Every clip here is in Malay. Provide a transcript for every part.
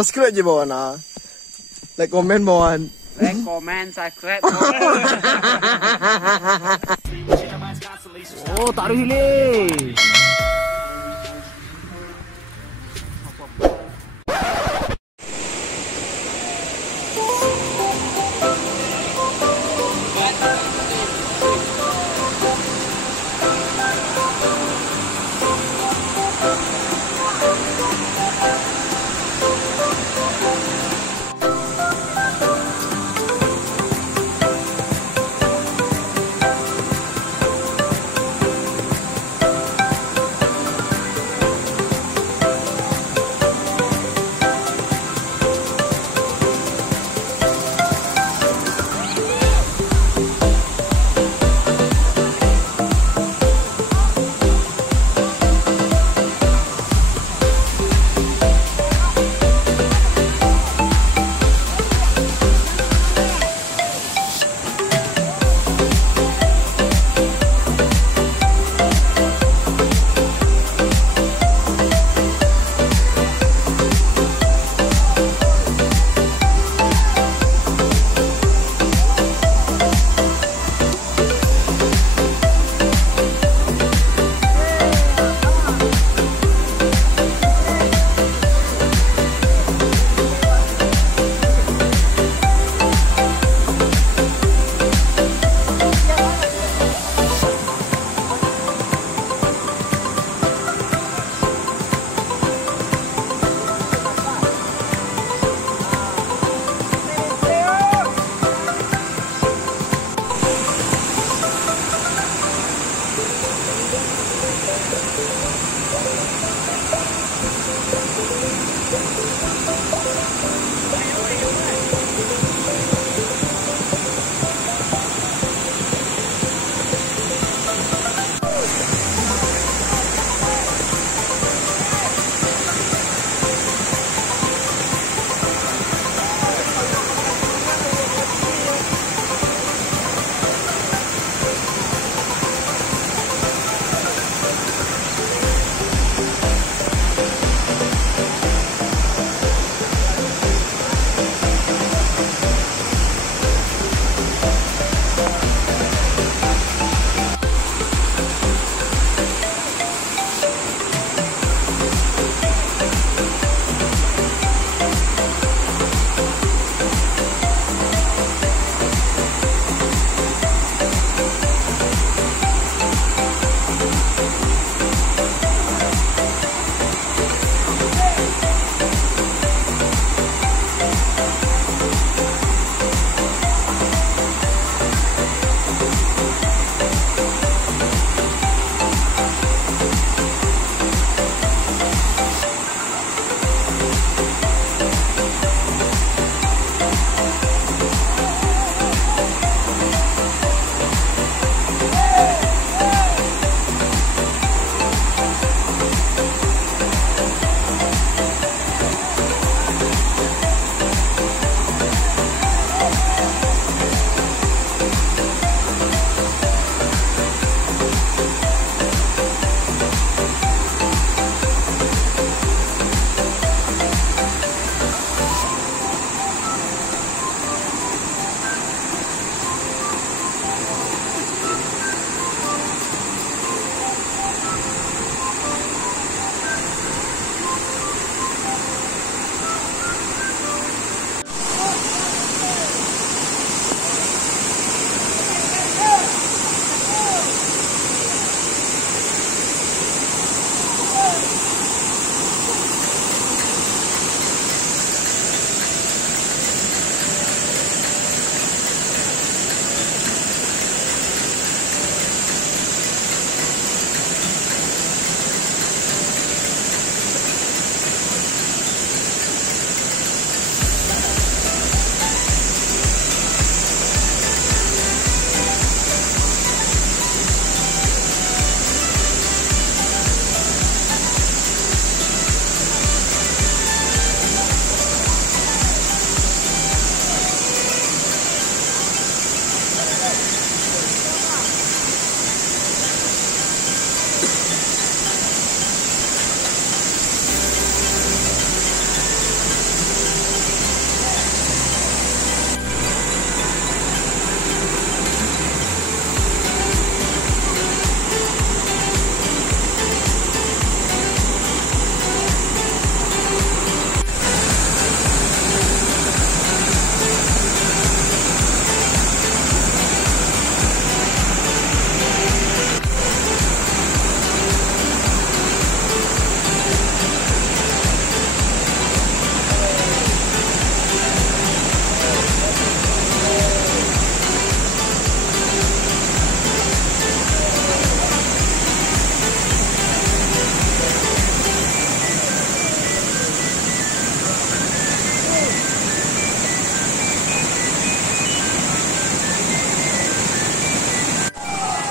Subscribe je bawah nah. Like komen bawah. Like, comment, subscribe. Oh, taruh hile.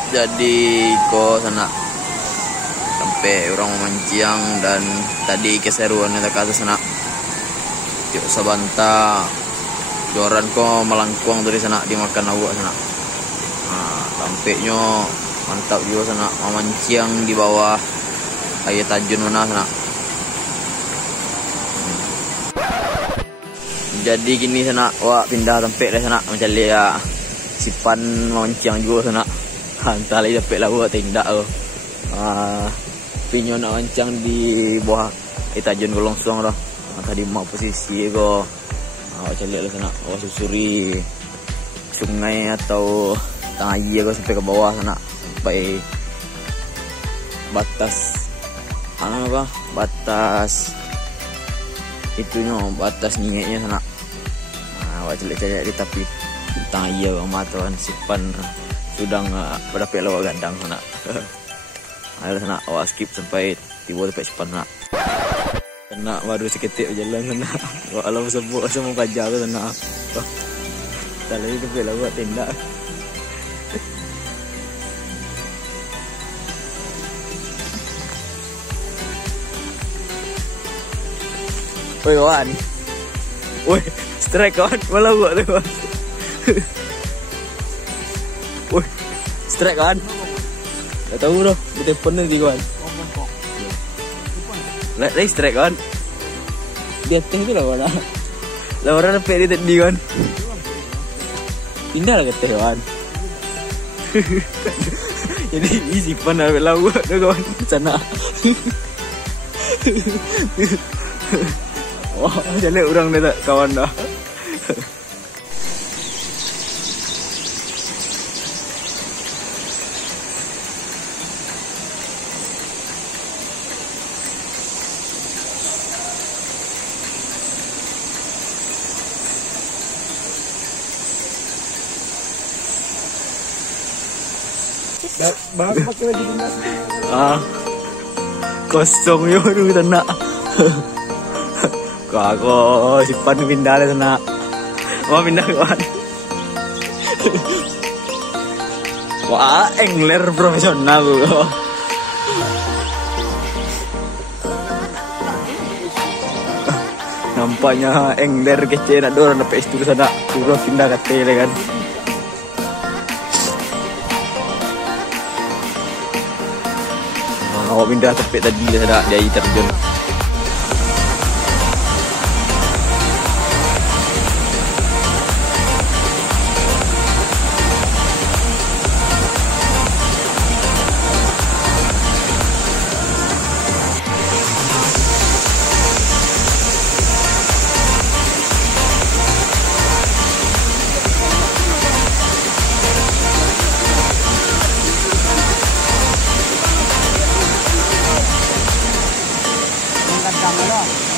Jadi kok sana sampai orang memancing dan tadi keseruan yang kata sana. Yuk sabanta joran ko melangkuang dari sana dimakan awak sana. Nah, sampainya mantap juga sana memancing di bawah air tajun mana sana. Jadi gini sana, wah pindah sampai dari sana macam dia sipan memancing juga sana. Hantar lagi sampai lah buat tindak tu. Pinyo nak mancang di bawah air tajun Golong Suang dah. Tadi mau posisi ko. Macam lihat lah sana, bawah susuri sungai atau tengah air ko sampai ke bawah sana sampai batas apa? Batas itunya, batas nyingeknya sana. Awak celak-celak di tapi tengah air bang matuan sipan sudah pada pihak lawak gandang sana. Ayo sana awak skip sampai tiba sampai sipan sana. Kena baru seketik berjalan sana. Walau sebut sama kajar ke sana. Tak lagi ke pihak lawak tindak. Woi kawan. Woi, strike kawan. Malah buat tu kawan. Woi, strike kawan. Tak tahu dah. Di telefon lagi kawan. Lagi strike kawan. Di atas tu lah kawan. Lah orang dapat dia tadi kawan. Pindah lah ke atas kawan. Jadi easy pun nak lawa tu kawan. Sana. Wah, jalan orang dah tak kawan dah. Baru pakai baju dinas. Kosong yo tu tanah. Kau sipan pindah le sana. Mau pindah kawan. Wah, angler profesional tu. Nampaknya angler kecil nak dorang dapat istri sana. Turun pindah kate le kan. Awak pindah tepik tadi le sana dia air terjun. Kadang-kadang